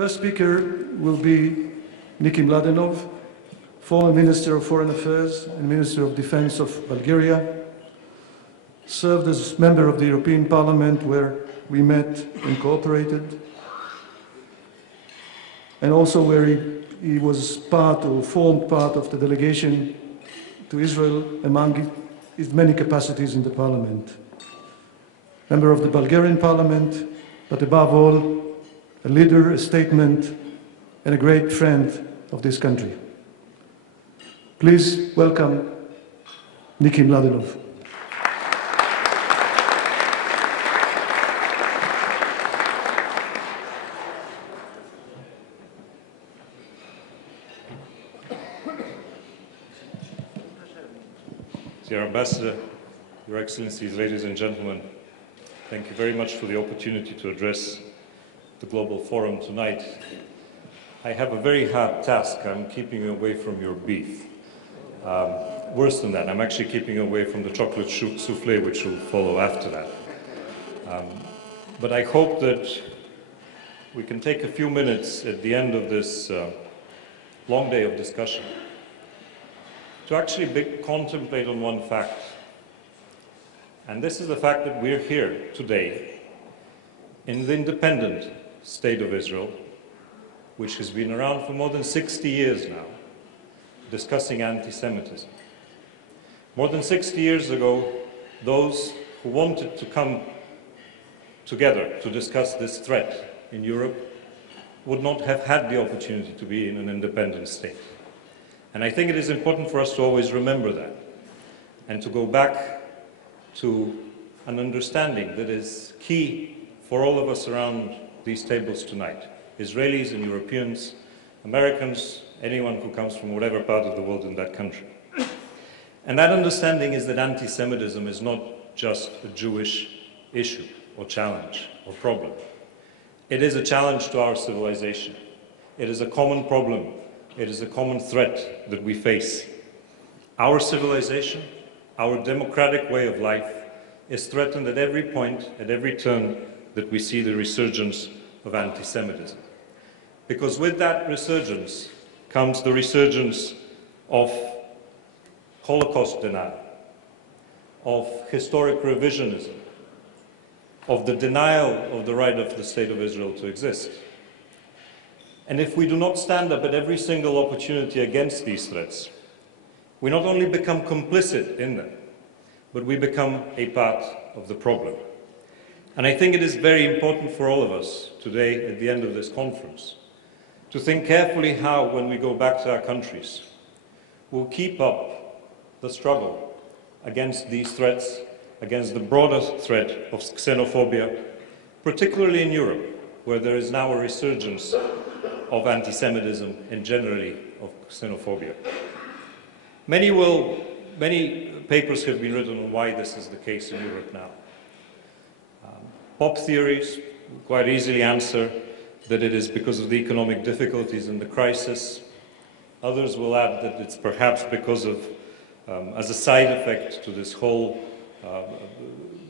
First speaker will be Nikolay Mladenov, former Minister of Foreign Affairs and Minister of Defense of Bulgaria, served as member of the European Parliament where we met and cooperated, and also where he was part or formed part of the delegation to Israel among his many capacities in the Parliament. Member of the Bulgarian Parliament, but above all, a leader, a statesman, and a great friend of this country. Please welcome Nikolay Mladenov. Dear Ambassador, Your Excellencies, ladies and gentlemen, thank you very much for the opportunity to address the Global Forum tonight. I have a very hard task. I'm keeping you away from your beef. Worse than that, I'm actually keeping you away from the chocolate souffle, which will follow after that. But I hope that we can take a few minutes at the end of this long day of discussion to actually contemplate on one fact. And this is the fact that we're here today in the independent State of Israel, which has been around for more than 60 years now, discussing anti-Semitism. More than 60 years ago, those who wanted to come together to discuss this threat in Europe would not have had the opportunity to be in an independent state. And I think it is important for us to always remember that and to go back to an understanding that is key for all of us around these tables tonight, Israelis and Europeans, Americans, anyone who comes from whatever part of the world in that country. And that understanding is that anti-Semitism is not just a Jewish issue or challenge or problem. It is a challenge to our civilization. It is a common problem. It is a common threat that we face. Our civilization, our democratic way of life, is threatened at every point, at every turn, that we see the resurgence of anti-Semitism. Because with that resurgence comes the resurgence of Holocaust denial, of historic revisionism, of the denial of the right of the State of Israel to exist. And if we do not stand up at every single opportunity against these threats, we not only become complicit in them, but we become a part of the problem. And I think it is very important for all of us today, at the end of this conference, to think carefully how, when we go back to our countries, we'll keep up the struggle against these threats, against the broader threat of xenophobia, particularly in Europe, where there is now a resurgence of anti-Semitism and generally of xenophobia. Many papers have been written on why this is the case in Europe now. Pop theories quite easily answer that it is because of the economic difficulties and the crisis. Others will add that it's perhaps because of, as a side effect to this whole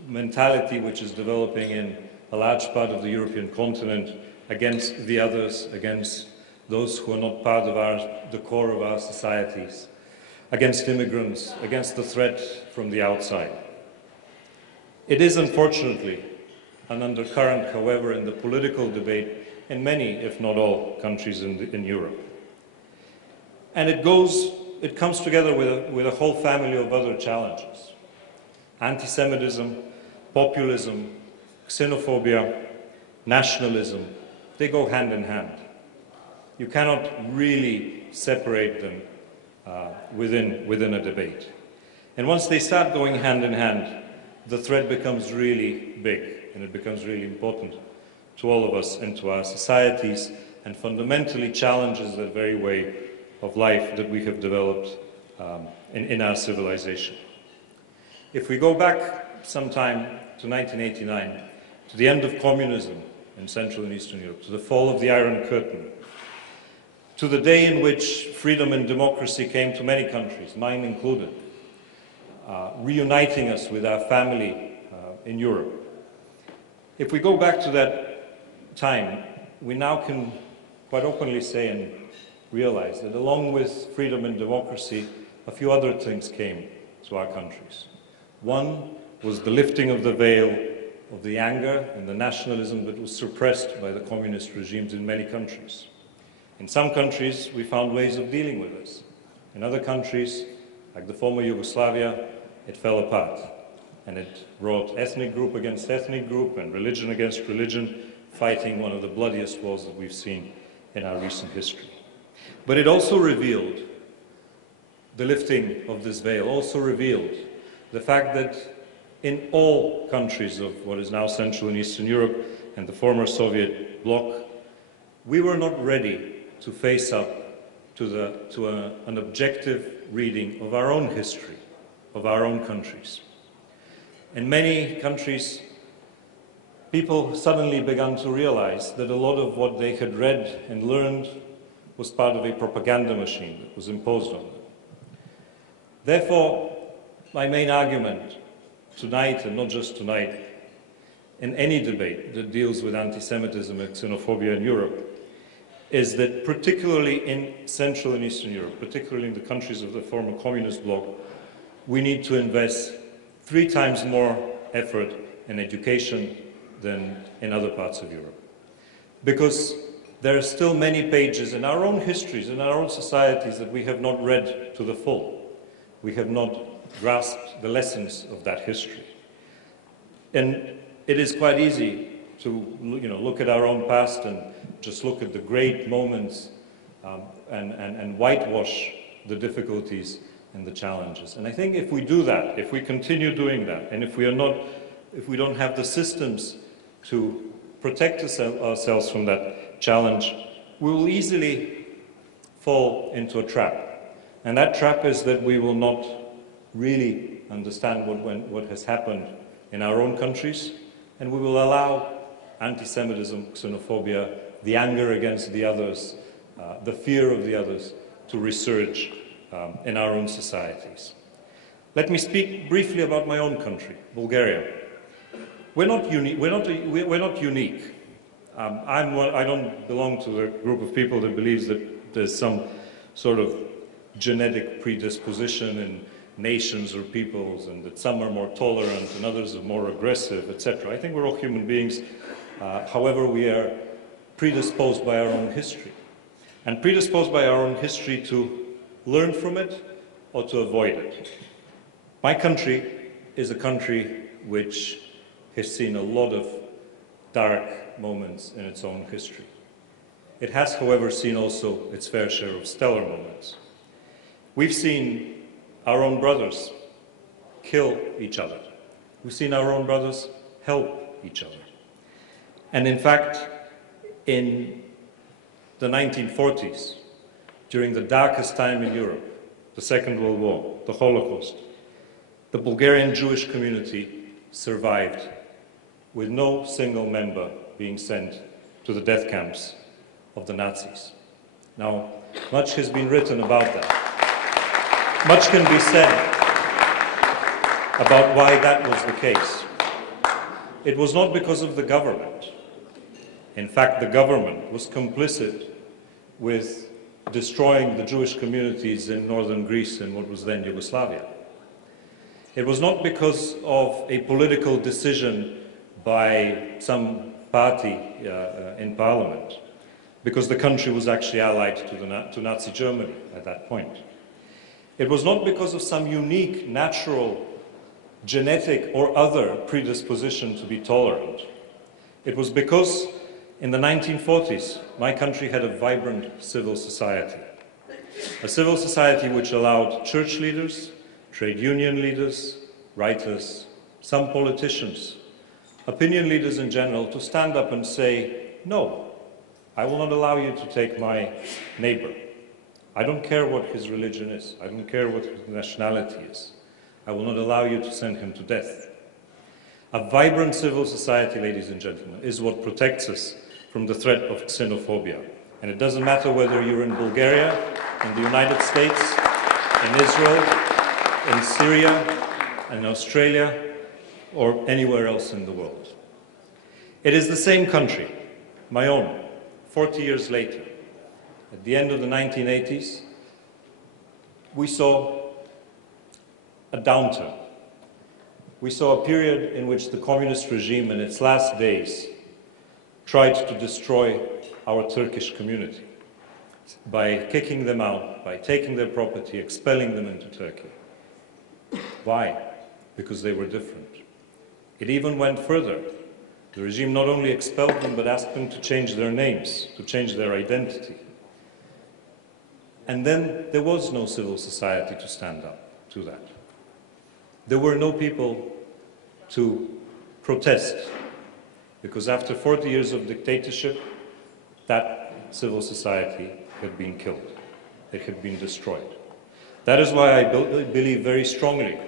mentality which is developing in a large part of the European continent against the others, against those who are not part of the core of our societies, against immigrants, against the threat from the outside. It is unfortunately an undercurrent, however, in the political debate in many, if not all, countries in Europe. And it comes together with a whole family of other challenges. Anti-Semitism, populism, xenophobia, nationalism, they go hand in hand. You cannot really separate them within a debate. And once they start going hand in hand, the threat becomes really big, and it becomes really important to all of us and to our societies, and fundamentally challenges the very way of life that we have developed in our civilization. If we go back sometime to 1989, to the end of communism in Central and Eastern Europe, to the fall of the Iron Curtain, to the day in which freedom and democracy came to many countries, mine included, reuniting us with our family in Europe. If we go back to that time, we now can quite openly say and realize that along with freedom and democracy, a few other things came to our countries. One was the lifting of the veil of the anger and the nationalism that was suppressed by the communist regimes in many countries. In some countries, we found ways of dealing with this. In other countries, like the former Yugoslavia, it fell apart. And it brought ethnic group against ethnic group and religion against religion, fighting one of the bloodiest wars that we've seen in our recent history. But it also revealed, the lifting of this veil also revealed the fact that in all countries of what is now Central and Eastern Europe and the former Soviet bloc, we were not ready to face up to an objective reading of our own history, of our own countries. In many countries, people suddenly began to realize that a lot of what they had read and learned was part of a propaganda machine that was imposed on them. Therefore, my main argument tonight, and not just tonight, in any debate that deals with anti-Semitism and xenophobia in Europe, is that particularly in Central and Eastern Europe, particularly in the countries of the former communist bloc, we need to invest 3 times more effort in education than in other parts of Europe. Because there are still many pages in our own histories, in our own societies, that we have not read to the full. We have not grasped the lessons of that history. And it is quite easy to look at our own past and just look at the great moments and whitewash the difficulties and the challenges. And I think if we do that, if we continue doing that, and if we don't have the systems to protect ourselves from that challenge, we will easily fall into a trap. And that trap is that we will not really understand what has happened in our own countries, and we will allow anti-Semitism, xenophobia, the anger against the others, the fear of the others to resurge in our own societies. Let me speak briefly about my own country, Bulgaria. We're not unique. I don't belong to the group of people that believes that there's some sort of genetic predisposition in nations or peoples, and that some are more tolerant and others are more aggressive, etc. I think we're all human beings. However, we are predisposed by our own history, and predisposed by our own history to learn from it or to avoid it. My country is a country which has seen a lot of dark moments in its own history. It has, however, seen also its fair share of stellar moments. We've seen our own brothers kill each other. We've seen our own brothers help each other. And in fact, in the 1940s, during the darkest time in Europe, the Second World War, the Holocaust, the Bulgarian Jewish community survived with no single member being sent to the death camps of the Nazis. Now, much has been written about that. Much can be said about why that was the case. It was not because of the government. In fact, the government was complicit with destroying the Jewish communities in northern Greece and what was then Yugoslavia. It was not because of a political decision by some party in parliament, because the country was actually allied to Nazi Germany at that point. It was not because of some unique, natural, genetic or other predisposition to be tolerant. It was because in the 1940s, my country had a vibrant civil society. A civil society which allowed church leaders, trade union leaders, writers, some politicians, opinion leaders in general, to stand up and say, no, I will not allow you to take my neighbor. I don't care what his religion is. I don't care what his nationality is. I will not allow you to send him to death. A vibrant civil society, ladies and gentlemen, is what protects us from the threat of xenophobia. And it doesn't matter whether you're in Bulgaria, in the United States, in Israel, in Syria, in Australia, or anywhere else in the world. It is the same country, my own, 40 years later, At the end of the 1980s, we saw a downturn. We saw a period in which the communist regime in its last days tried to destroy our Turkish community by kicking them out, by taking their property, expelling them into Turkey. Why? Because they were different. It even went further. The regime not only expelled them, but asked them to change their names, to change their identity. And then there was no civil society to stand up to that. There were no people to protest, because after 40 years of dictatorship, that civil society had been killed. It had been destroyed. That is why I believe very strongly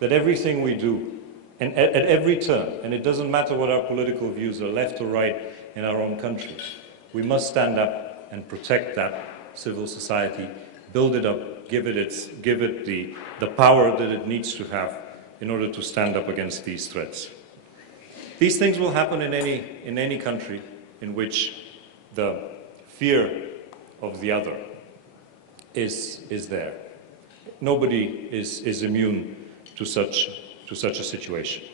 that everything we do, and at every turn, and it doesn't matter what our political views are, left or right in our own countries, we must stand up and protect that civil society, build it up, give it the power that it needs to have in order to stand up against these threats. These things will happen in any country in which the fear of the other is there. Nobody is immune to such a situation.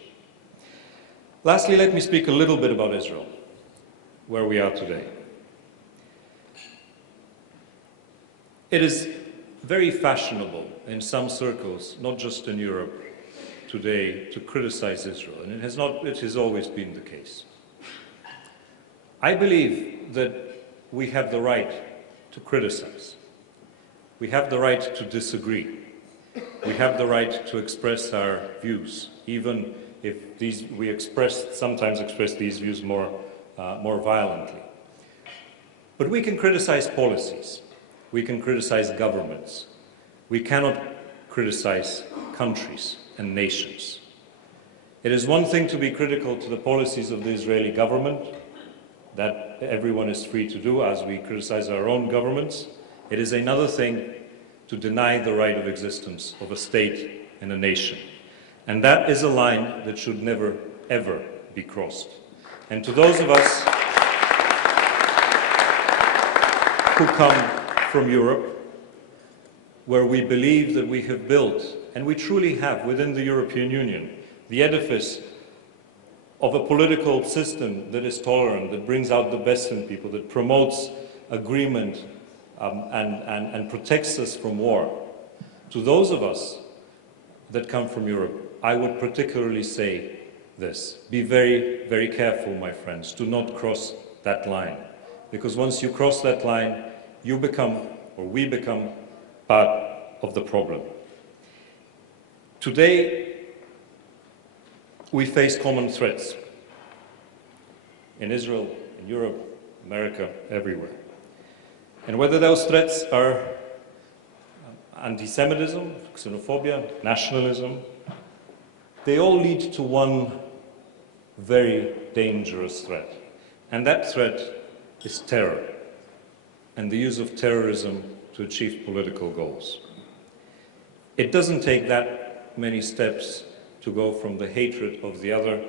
Lastly, let me speak a little bit about Israel, where we are today. It is very fashionable in some circles, not just in Europe today, to criticize Israel, and it has always been the case. I believe that we have the right to criticize. We have the right to disagree. We have the right to express our views, even if we sometimes express these views more violently. But we can criticize policies. We can criticize governments. We cannot criticize countries and nations. It is one thing to be critical to the policies of the Israeli government, that everyone is free to do, as we criticize our own governments. It is another thing to deny the right of existence of a state and a nation. And that is a line that should never, ever be crossed. And to those of us who come from Europe, where we believe that we have built, and we truly have within the European Union, the edifice of a political system that is tolerant, that brings out the best in people, that promotes agreement and protects us from war. To those of us that come from Europe, I would particularly say this: be very, very careful, my friends. Do not cross that line. Because once you cross that line, you become, or we become, part of the problem. Today, we face common threats in Israel, in Europe, America, everywhere. And whether those threats are anti-Semitism, xenophobia, nationalism, they all lead to one very dangerous threat. And that threat is terror, and the use of terrorism to achieve political goals. It doesn't take that many steps to go from the hatred of the other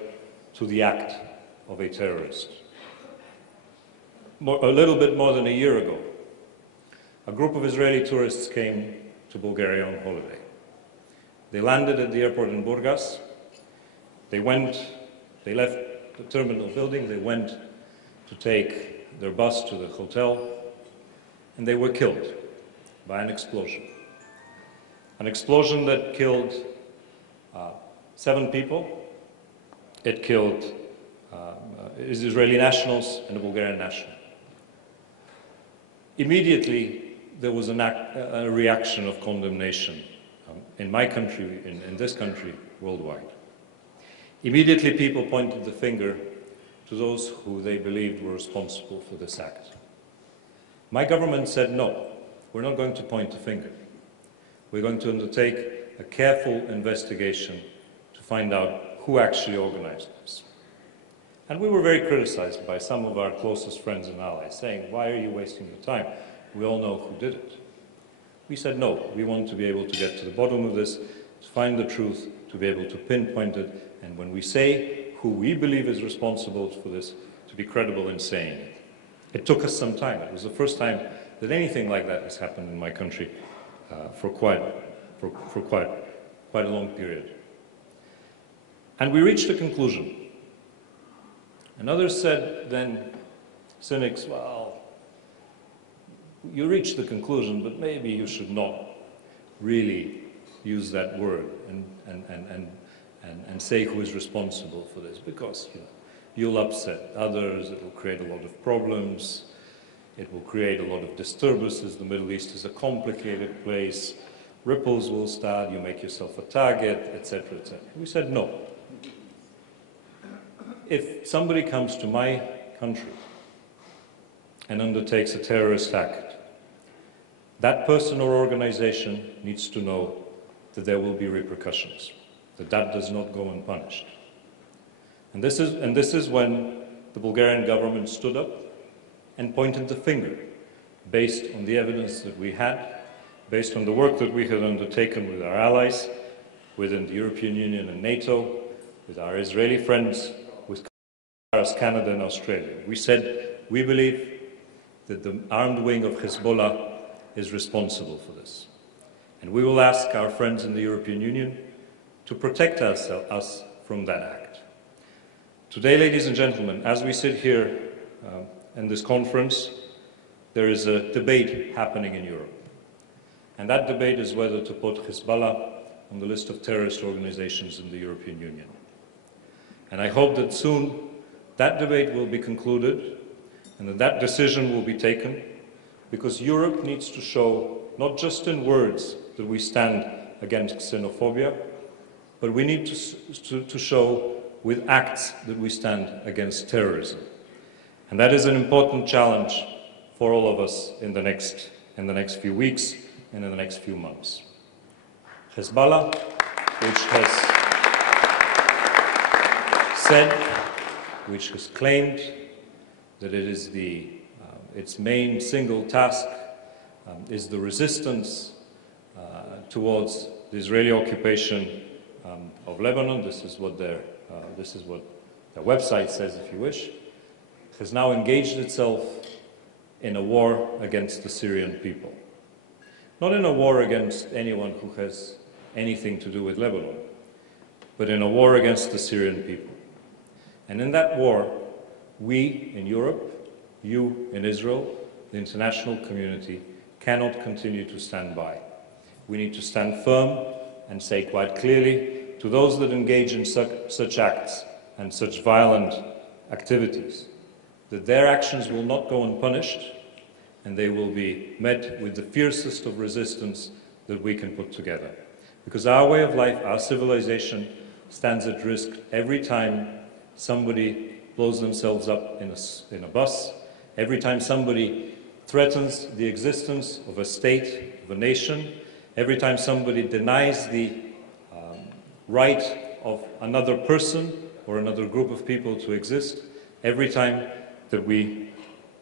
to the act of a terrorist. A little bit more than a year ago, a group of Israeli tourists came to Bulgaria on holiday. They landed at the airport in Burgas. They left the terminal building, they went to take their bus to the hotel, and they were killed by an explosion. An explosion that killed 7 people. It killed Israeli nationals and a Bulgarian national. Immediately, there was a reaction of condemnation in my country, in this country, worldwide. Immediately, people pointed the finger to those who they believed were responsible for this act. My government said, no, we're not going to point the finger. We're going to undertake a careful investigation to find out who actually organized this. And we were very criticized by some of our closest friends and allies, saying, why are you wasting your time? We all know who did it. We said, no, we want to be able to get to the bottom of this, to find the truth, to be able to pinpoint it, and when we say who we believe is responsible for this, to be credible in saying it. It took us some time. It was the first time that anything like that has happened in my country for quite a long period. And we reached a conclusion. And others said then, cynics, well, you reached the conclusion, but maybe you should not really use that word and say who is responsible for this, because you'll upset others, it will create a lot of problems, it will create a lot of disturbances. The Middle East is a complicated place, ripples will start, you make yourself a target, etc., etc. We said no. If somebody comes to my country and undertakes a terrorist act, that person or organization needs to know that there will be repercussions, that does not go unpunished. And this is when the Bulgarian government stood up and pointed the finger, based on the evidence that we had, based on the work that we had undertaken with our allies within the European Union and NATO, with our Israeli friends, with Canada and Australia. We said, we believe that the armed wing of Hezbollah is responsible for this. And we will ask our friends in the European Union to protect us from that act. Today, ladies and gentlemen, as we sit here in this conference, there is a debate happening in Europe. And that debate is whether to put Hezbollah on the list of terrorist organizations in the European Union. And I hope that soon that debate will be concluded and that decision will be taken, because Europe needs to show, not just in words, that we stand against xenophobia, but we need to show with acts that we stand against terrorism. And that is an important challenge for all of us in the next few weeks and in the next few months. Hezbollah, which has said, which has claimed that it is its main single task is the resistance towards the Israeli occupation of Lebanon. This is what their website says, if you wish, has now engaged itself in a war against the Syrian people. Not in a war against anyone who has anything to do with Lebanon, but in a war against the Syrian people. And in that war, we in Europe, you in Israel, the international community, cannot continue to stand by. We need to stand firm and say quite clearly to those that engage in such acts and such violent activities that their actions will not go unpunished, and they will be met with the fiercest of resistance that we can put together. Because our way of life, our civilization, stands at risk every time somebody blows themselves up in a bus, every time somebody threatens the existence of a state, of a nation, every time somebody denies the right of another person or another group of people to exist, every time that we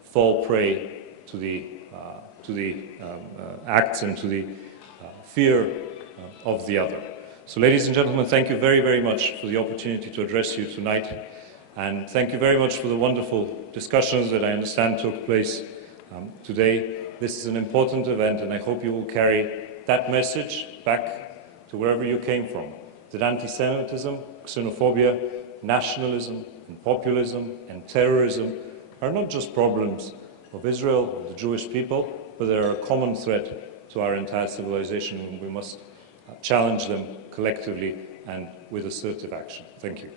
fall prey to the acts and to the fear of the other. So, ladies and gentlemen, thank you very, very much for the opportunity to address you tonight, and thank you very much for the wonderful discussions that I understand took place today. This is an important event, and I hope you will carry that message back to wherever you came from, that anti-Semitism, xenophobia, nationalism, and populism, and terrorism are not just problems of Israel or the Jewish people, but they are a common threat to our entire civilization, and we must challenge them collectively and with assertive action. Thank you.